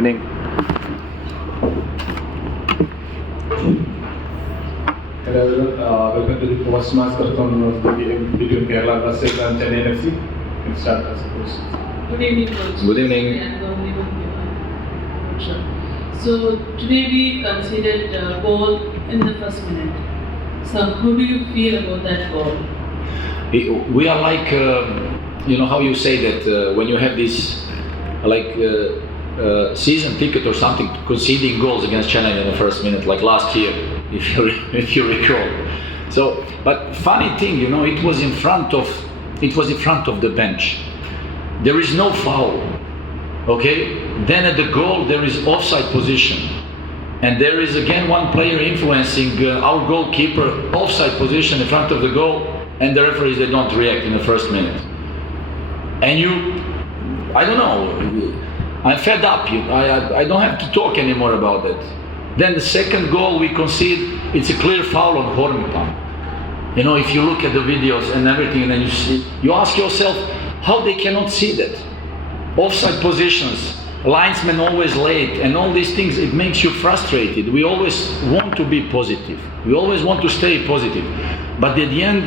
Hello, everyone. Welcome to the first match between Kerala Blasters and KBFC. You can start, I suppose. Good evening, Coach. Good evening. And good evening, Sure. So today we considered a goal in the first minute. So how do you feel about that goal? We are like, you know how you say that when you have this season ticket or something, conceding goals against Chennai in the first minute, like last year, if you recall. So, but funny thing, you know, it was in front of the bench. There is no foul, okay? Then at the goal there is offside position, and there is again one player influencing our goalkeeper offside position in front of the goal, and the referees, they don't react in the first minute. And I don't know, I'm fed up. I don't have to talk anymore about that. Then the second goal we concede, it's a clear foul on Hormipan. You know, if you look at the videos and everything, and then you ask yourself how they cannot see that. Offside positions, linesmen always late, and all these things, it makes you frustrated. We always want to be positive. We always want to stay positive. But at the end,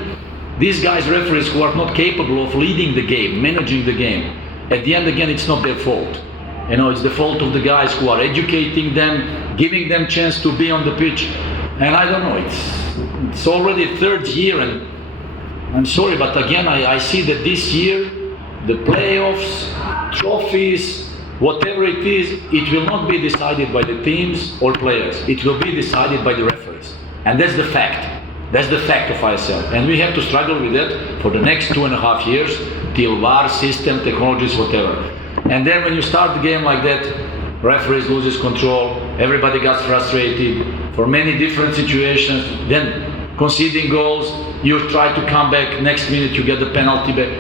these guys, referees who are not capable of leading the game, managing the game, at the end, again, it's not their fault. You know, it's the fault of the guys who are educating them, giving them chance to be on the pitch. And I don't know, it's already third year, and I'm sorry, but again, I see that this year, the playoffs, trophies, whatever it is, it will not be decided by the teams or players. It will be decided by the referees. And that's the fact. That's the fact of ISL. And we have to struggle with that for the next 2.5 years, till VAR system, technologies, whatever. And then when you start the game like that, referees loses control, everybody gets frustrated for many different situations, then conceding goals, you try to come back, next minute you get the penalty back.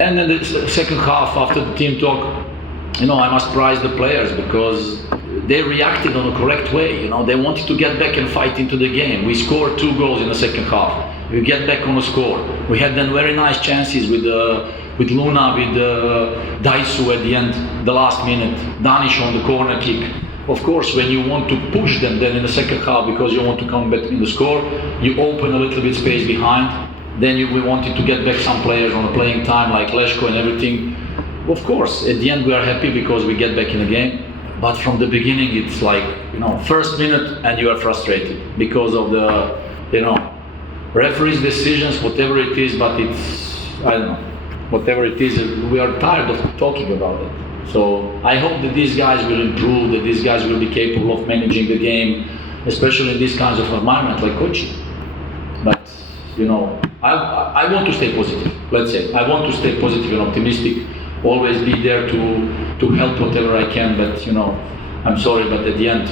And then the second half, after the team talk, you know, I must praise the players because they reacted on a correct way. You know, they wanted to get back and fight into the game. We scored 2 goals in the second half. We get back on the score. We had then very nice chances with Luna, with Daisu at the end, the last minute, Danish on the corner kick. Of course, when you want to push them then in the second half because you want to come back in the score, you open a little bit space behind. Then we wanted to get back some players on a playing time like Leshko and everything. Of course, at the end we are happy because we get back in the game. But from the beginning it's like, you know, first minute and you are frustrated because of the, you know, referees' decisions, whatever it is, but it's, I don't know, whatever it is, we are tired of talking about it. So I hope that these guys will improve, that these guys will be capable of managing the game, especially in these kinds of environment like coaching. But, you know, I want to stay positive, let's say. I want to stay positive and optimistic, always be there to help whatever I can, but, you know, I'm sorry, but at the end,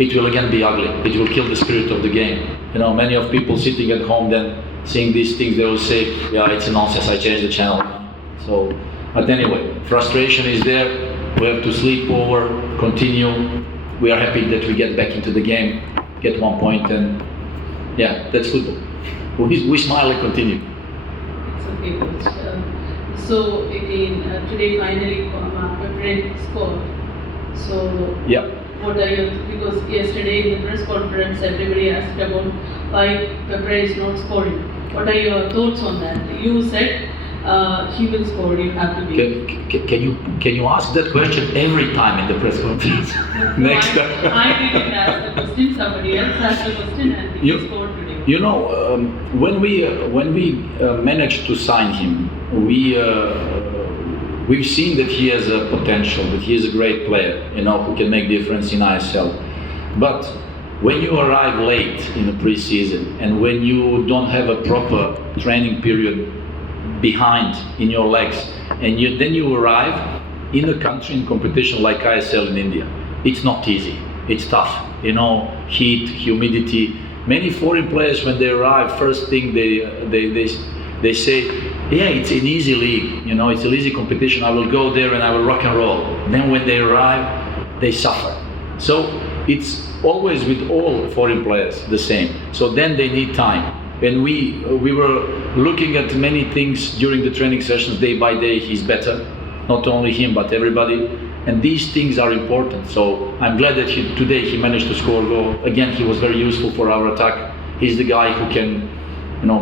it will again be ugly. It will kill the spirit of the game. You know, many of people sitting at home then seeing these things, they will say, yeah, it's a nonsense, I changed the channel. So, but anyway, frustration is there. We have to sleep over, continue. We are happy that we get back into the game, get 1 point, and yeah, that's football. We smile and continue. It's okay, Coach. So again, today finally Pepper scored. So yeah. What are your, because yesterday in the press conference everybody asked about why Pepper is not scoring. What are your thoughts on that? You said he will score, you have to be. Can you ask that question every time in the press conference? Next time. I didn't ask the question, somebody else asked the question and he scored today. You know, when we managed to sign him, we've seen that he has a potential, that he is a great player, you know, who can make difference in ISL. But when you arrive late in the pre-season and when you don't have a proper training period behind in your legs, and then you arrive in a country in competition like ISL in India, it's not easy. It's tough, you know, heat, humidity. Many foreign players, when they arrive, first thing they say, yeah, it's an easy league, you know, it's an easy competition, I will go there and I will rock and roll. Then when they arrive, they suffer. So it's always with all foreign players the same. So then they need time. And we were looking at many things during the training sessions, day by day, he's better. Not only him, but everybody. And these things are important. So I'm glad that today he managed to score a goal. Again, he was very useful for our attack. He's the guy who can,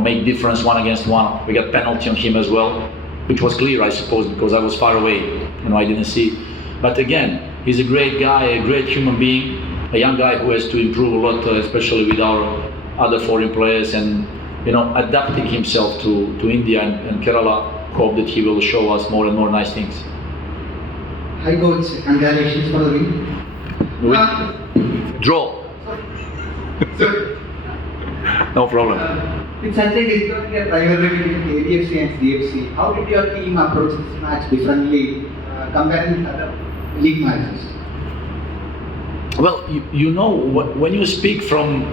make difference 1 against 1. We got penalty on him as well, which was clear, I suppose, because I was far away. I didn't see. But again, he's a great guy, a great human being, a young guy who has to improve a lot, especially with our other foreign players, and adapting himself to India and Kerala. Hope that he will show us more and more nice things. Hi coach, congratulations for the win. Draw. Sorry. No problem. It's such a difficult rivalry between KBFC and CFC. How did your team approach this match differently comparing with other league matches? Well, when you speak from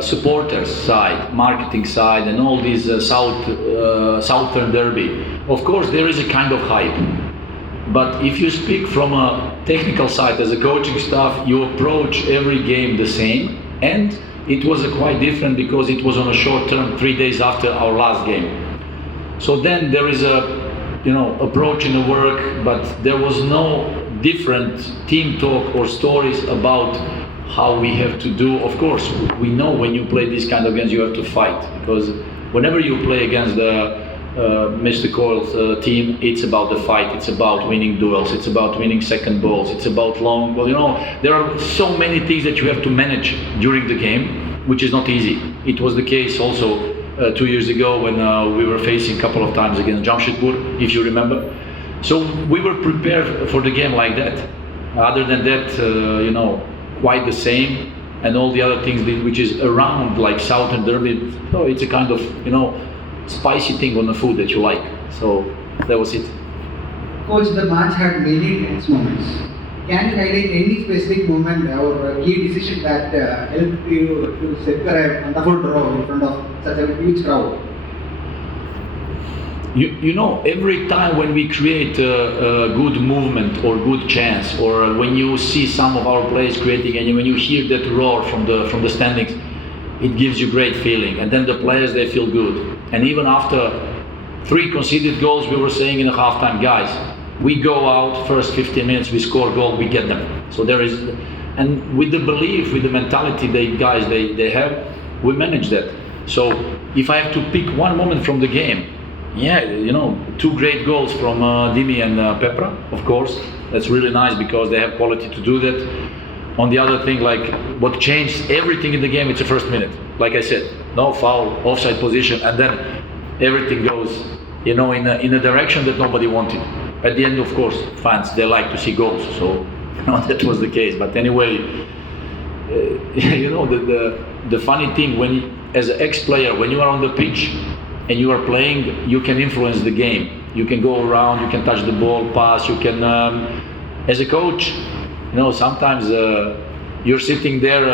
supporters side, marketing side, and all these southern derby, of course there is a kind of hype. But if you speak from a technical side, as a coaching staff, you approach every game the same, and it was quite different because it was on a short term, 3 days after our last game. So then there is approach in the work, but there was no different team talk or stories about how we have to do. Of course, we know when you play these kind of games, you have to fight, because whenever you play against the Mr. Coyle's team, it's about the fight, it's about winning duels, it's about winning second balls, it's about long ball. There are so many things that you have to manage during the game, which is not easy. It was the case also 2 years ago when we were facing a couple of times against Jamshedpur, if you remember. So we were prepared for the game like that. Other than that, quite the same, and all the other things which is around, like Southern Derby. So it's a kind of spicy thing on the food that you like. So that was it. Coach, the match had many tense moments. Can you highlight any specific moment or key decision that helped you to secure a wonderful draw in front of such a huge crowd? Every time when we create a good movement or good chance, or when you see some of our players creating, and when you hear that roar from the standings, it gives you great feeling. And then the players, they feel good. And even after 3 conceded goals, we were saying in the halftime, guys, we go out first 15 minutes, we score goal, we get them. So there is, and with the belief, with the mentality they have, we manage that. So if I have to pick one moment from the game, 2 great goals from Dimi and Pepra, of course. That's really nice because they have quality to do that. On the other thing, like what changed everything in the game, it's the first minute. Like I said, no foul, offside position, and then everything goes, in a direction that nobody wanted. At the end, of course, fans, they like to see goals, so that was the case. But anyway, the funny thing, as an ex-player, when you are on the pitch and you are playing, you can influence the game. You can go around, you can touch the ball, pass, you can, as a coach, sometimes you're sitting there,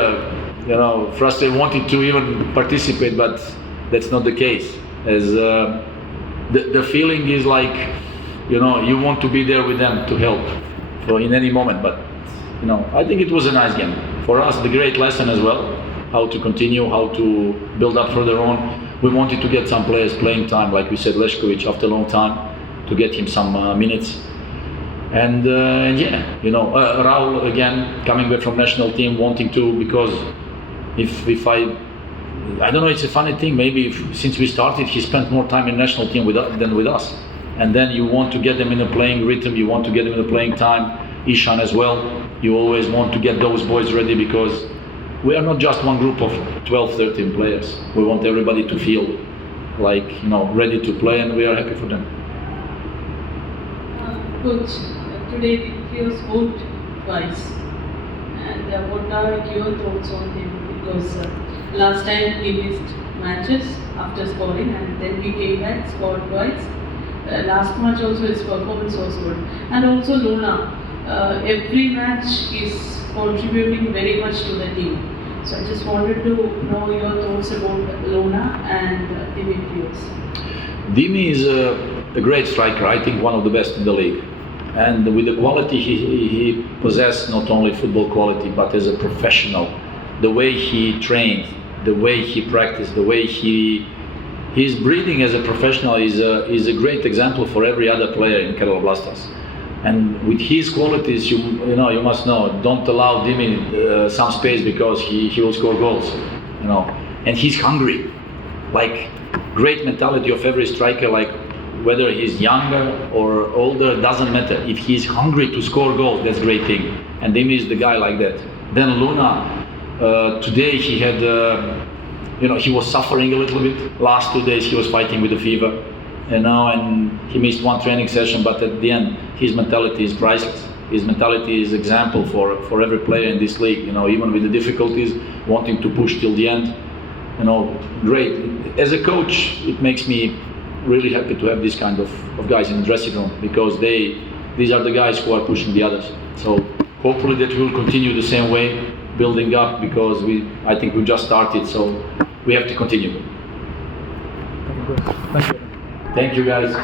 frustrated, wanting to even participate, but that's not the case. As the feeling is like, you want to be there with them to help, so in any moment. But I think it was a nice game for us. The great lesson as well, how to continue, how to build up further on. We wanted to get some players playing time, like we said, Lešković after a long time, to get him some minutes. And Raul again coming back from national team, wanting to, because if I don't know, it's a funny thing. Maybe since we started, he spent more time in national team than with us. And then you want to get them in a playing rhythm. You want to get them in a playing time. Ishan as well. You always want to get those boys ready, because we are not just one group of 12, 13 players. We want everybody to feel like, ready to play, and we are happy for them. Coach, today he was scored twice. And what are your thoughts on him? Because last time he missed matches after scoring, and then he came back, scored twice. Last match also his performance was good. And also Luna, every match he's contributing very much to the team. So I just wanted to know your thoughts about Luna and Dimitrios. Dimi is a great striker, I think one of the best in the league. And with the quality he possesses, not only football quality, but as a professional, the way he trained, the way he practiced, the way he's breathing as a professional is a great example for every other player in Kerala Blasters. And with his qualities, you must know, don't allow Dimi some space because he will score goals, And he's hungry, like great mentality of every striker, like whether he's younger or older, doesn't matter. If he's hungry to score goals, that's a great thing. And Dimi is the guy like that. Then Luna, today he had, he was suffering a little bit. Last 2 days he was fighting with the fever. And he missed one training session, but at the end, his mentality is priceless. His mentality is example for every player in this league. Even with the difficulties, wanting to push till the end. Great. As a coach, it makes me really happy to have this kind of guys in the dressing room because these are the guys who are pushing the others. So hopefully that will continue the same way, building up because I think we just started, so we have to continue. Thank you. Thank you guys.